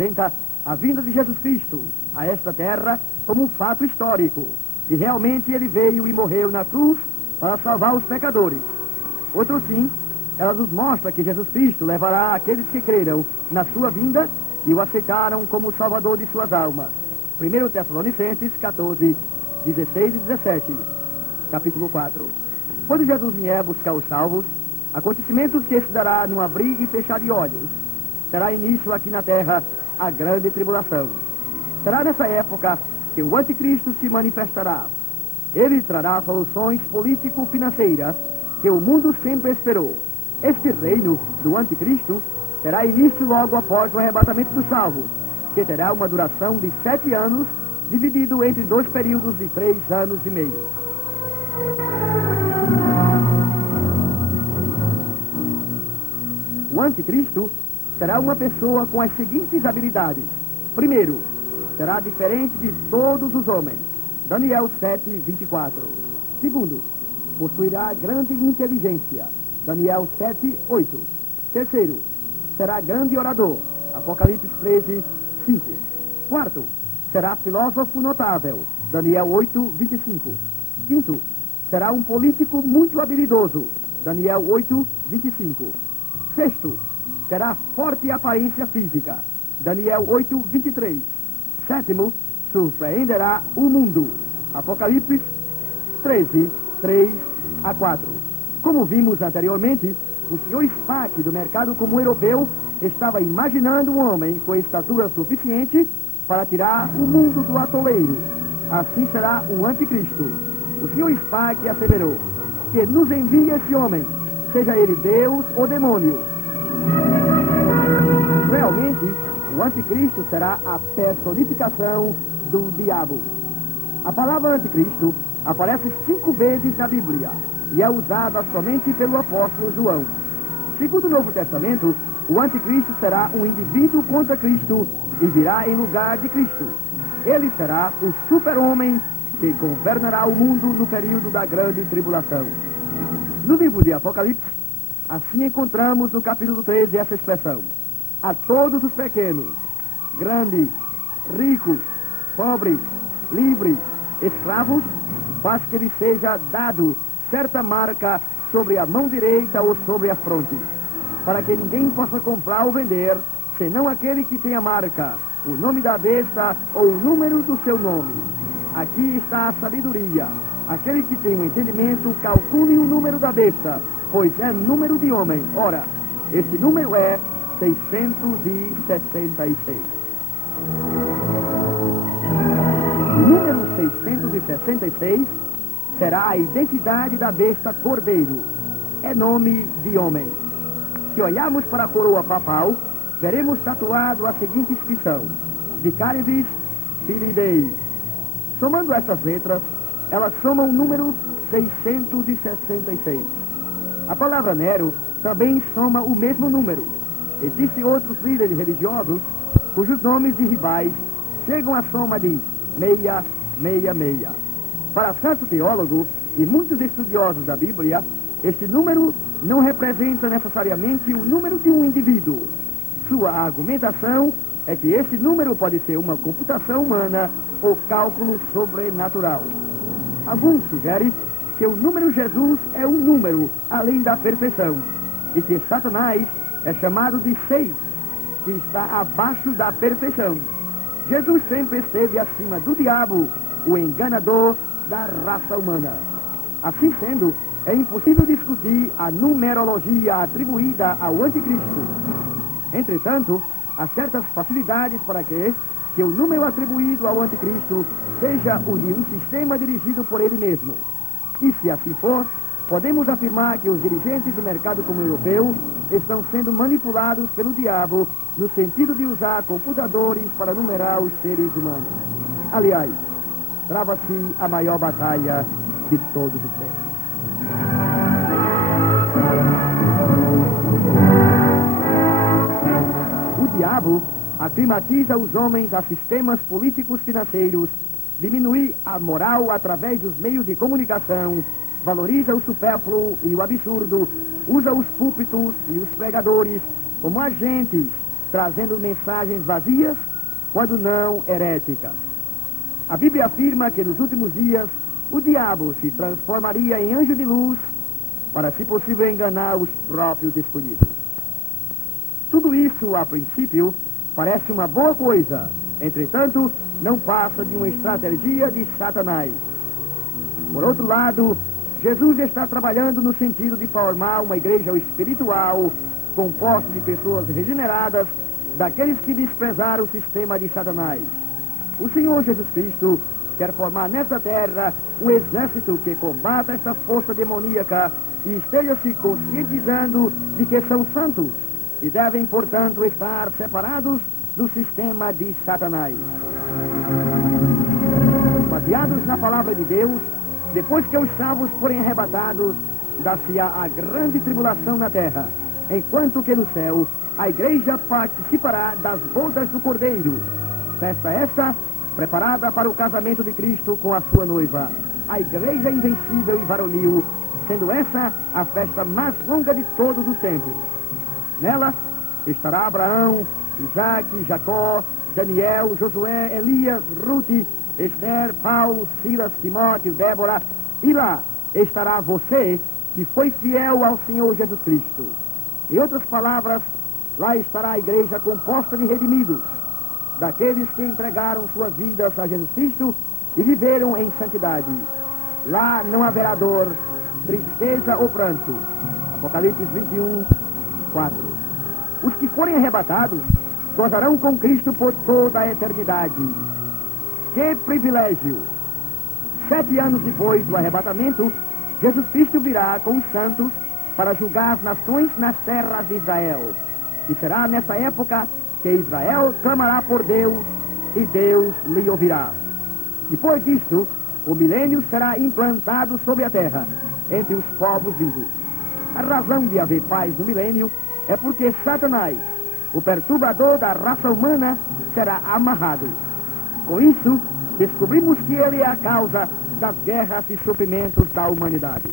apresenta a vinda de Jesus Cristo a esta terra como um fato histórico. E realmente ele veio e morreu na cruz para salvar os pecadores. Outro sim, ela nos mostra que Jesus Cristo levará aqueles que creram na sua vinda e o aceitaram como Salvador de suas almas. 1 Tessalonicenses 14, 16 e 17, capítulo 4. Quando Jesus vier buscar os salvos, acontecimentos que se dará num abrir e fechar de olhos, terá início aqui na terra a grande tribulação. Será nessa época que o anticristo se manifestará. Ele trará soluções político-financeiras que o mundo sempre esperou. Este reino do anticristo terá início logo após o arrebatamento dos salvos, que terá uma duração de 7 anos, dividido entre 2 períodos de 3 anos e meio. O anticristo será uma pessoa com as seguintes habilidades. Primeiro, será diferente de todos os homens. Daniel 7, 24. Segundo, possuirá grande inteligência. Daniel 7, 8. Terceiro, será grande orador. Apocalipse 13, 5. Quarto, será filósofo notável. Daniel 8, 25. Quinto, será um político muito habilidoso. Daniel 8, 25. Sexto, terá forte aparência física. Daniel 8, 23. Sétimo, surpreenderá o mundo. Apocalipse 13, 3 a 4. Como vimos anteriormente, o Sr. Spaak, do mercado comum europeu, estava imaginando um homem com estatura suficiente para tirar o mundo do atoleiro. Assim será o anticristo. O Sr. Spaak asseverou que nos envie esse homem, seja ele Deus ou demônio. Realmente, o anticristo será a personificação do diabo. A palavra anticristo aparece 5 vezes na Bíblia e é usada somente pelo apóstolo João. Segundo o Novo Testamento, o anticristo será um indivíduo contra Cristo e virá em lugar de Cristo. Ele será o super-homem que governará o mundo no período da grande tribulação. No livro de Apocalipse, assim encontramos no capítulo 13 essa expressão: a todos os pequenos, grandes, ricos, pobres, livres, escravos, faz que lhe seja dado certa marca sobre a mão direita ou sobre a fronte, para que ninguém possa comprar ou vender, senão aquele que tem a marca, o nome da besta ou o número do seu nome. Aqui está a sabedoria. Aquele que tem o entendimento, calcule o número da besta, pois é número de homem. Ora, este número é 666. O número 666 será a identidade da besta cordeiro. É nome de homem. Se olharmos para a coroa papal, veremos tatuado a seguinte inscrição: Vicaribus Filii Dei. Somando essas letras, elas somam o número 666. A palavra Nero também soma o mesmo número. Existem outros líderes religiosos cujos nomes de rivais chegam à soma de 666. Para certo teólogo e muitos estudiosos da Bíblia, este número não representa necessariamente o número de um indivíduo. Sua argumentação é que este número pode ser uma computação humana ou cálculo sobrenatural. Alguns sugerem que o número Jesus é um número além da perfeição e que Satanás é chamado de 6, que está abaixo da perfeição. Jesus sempre esteve acima do diabo, o enganador da raça humana. Assim sendo, é impossível discutir a numerologia atribuída ao anticristo. Entretanto, há certas facilidades para que o número atribuído ao anticristo seja o de um sistema dirigido por ele mesmo. E se assim for, podemos afirmar que os dirigentes do mercado comum europeu estão sendo manipulados pelo diabo no sentido de usar computadores para numerar os seres humanos. Aliás, trava-se a maior batalha de todos os tempos. O diabo aclimatiza os homens a sistemas políticos financeiros, diminui a moral através dos meios de comunicação, valoriza o supérfluo e o absurdo, usa os púlpitos e os pregadores como agentes trazendo mensagens vazias, quando não heréticas. A Bíblia afirma que nos últimos dias o diabo se transformaria em anjo de luz para, se possível, enganar os próprios escolhidos. Tudo isso, a princípio, parece uma boa coisa. Entretanto, não passa de uma estratégia de Satanás. Por outro lado, Jesus está trabalhando no sentido de formar uma igreja espiritual composta de pessoas regeneradas, daqueles que desprezaram o sistema de Satanás. O Senhor Jesus Cristo quer formar nesta terra um exército que combata esta força demoníaca e esteja se conscientizando de que são santos e devem, portanto, estar separados do sistema de Satanás. Baseados na palavra de Deus, depois que os salvos forem arrebatados, dar-se-á a grande tribulação na terra, enquanto que no céu a igreja participará das bodas do Cordeiro. Festa essa preparada para o casamento de Cristo com a sua noiva, a igreja invencível e varonil, sendo essa a festa mais longa de todos os tempos. Nela estará Abraão, Isaque, Jacó, Daniel, Josué, Elias, Rute, Esther, Paulo, Silas, Timóteo, Débora, e lá estará você que foi fiel ao Senhor Jesus Cristo. Em outras palavras, lá estará a igreja composta de redimidos, daqueles que entregaram suas vidas a Jesus Cristo e viveram em santidade. Lá não haverá dor, tristeza ou pranto. Apocalipse 21, 4. Os que forem arrebatados gozarão com Cristo por toda a eternidade. Que privilégio! 7 anos depois do arrebatamento, Jesus Cristo virá com os santos para julgar as nações nas terras de Israel. E será nessa época que Israel clamará por Deus e Deus lhe ouvirá. Depois disso, o milênio será implantado sobre a terra, entre os povos vivos. A razão de haver paz no milênio é porque Satanás, o perturbador da raça humana, será amarrado. Com isso, descobrimos que ele é a causa das guerras e sofrimentos da humanidade.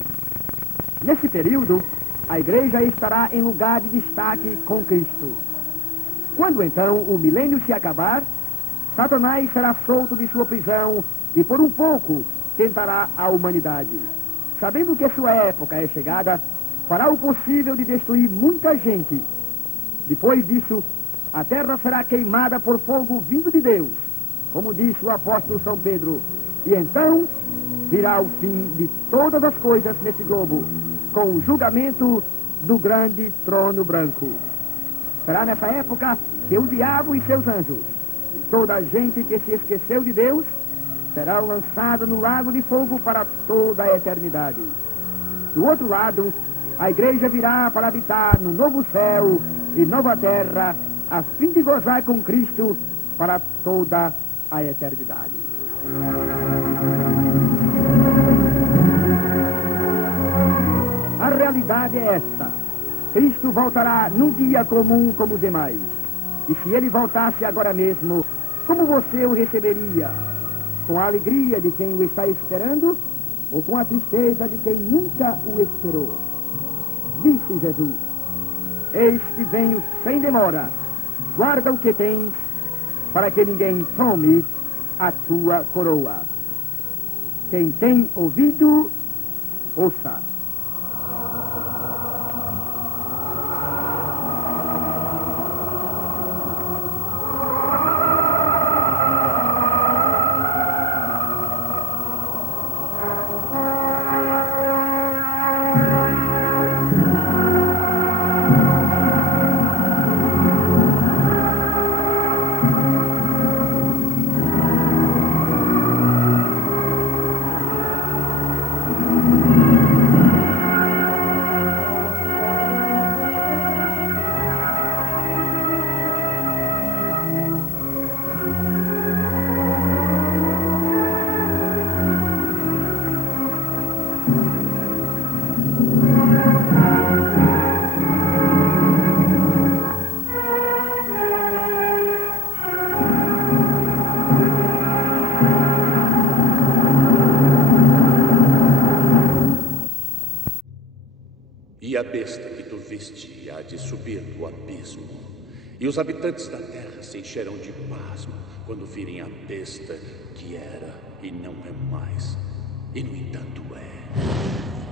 Nesse período, a igreja estará em lugar de destaque com Cristo. Quando então o milênio se acabar, Satanás será solto de sua prisão e por um pouco tentará a humanidade. Sabendo que sua época é chegada, fará o possível de destruir muita gente. Depois disso, a terra será queimada por fogo vindo de Deus, como disse o apóstolo São Pedro. E então virá o fim de todas as coisas nesse globo, com o julgamento do grande trono branco. Será nessa época que o diabo e seus anjos, e toda a gente que se esqueceu de Deus, serão lançados no lago de fogo para toda a eternidade. Do outro lado, a igreja virá para habitar no novo céu e nova terra, a fim de gozar com Cristo para toda a eternidade. A realidade é esta: Cristo voltará num dia comum como os demais. E se ele voltasse agora mesmo, como você o receberia? Com a alegria de quem o está esperando ou com a tristeza de quem nunca o esperou? Disse Jesus: eis que venho sem demora, guarda o que tens, para que ninguém tome a tua coroa. Quem tem ouvido, ouça. E a besta que tu viste há de subir do abismo, E os habitantes da Terra se encherão de pasmo quando virem a besta que era e não é mais. E, no entanto, é.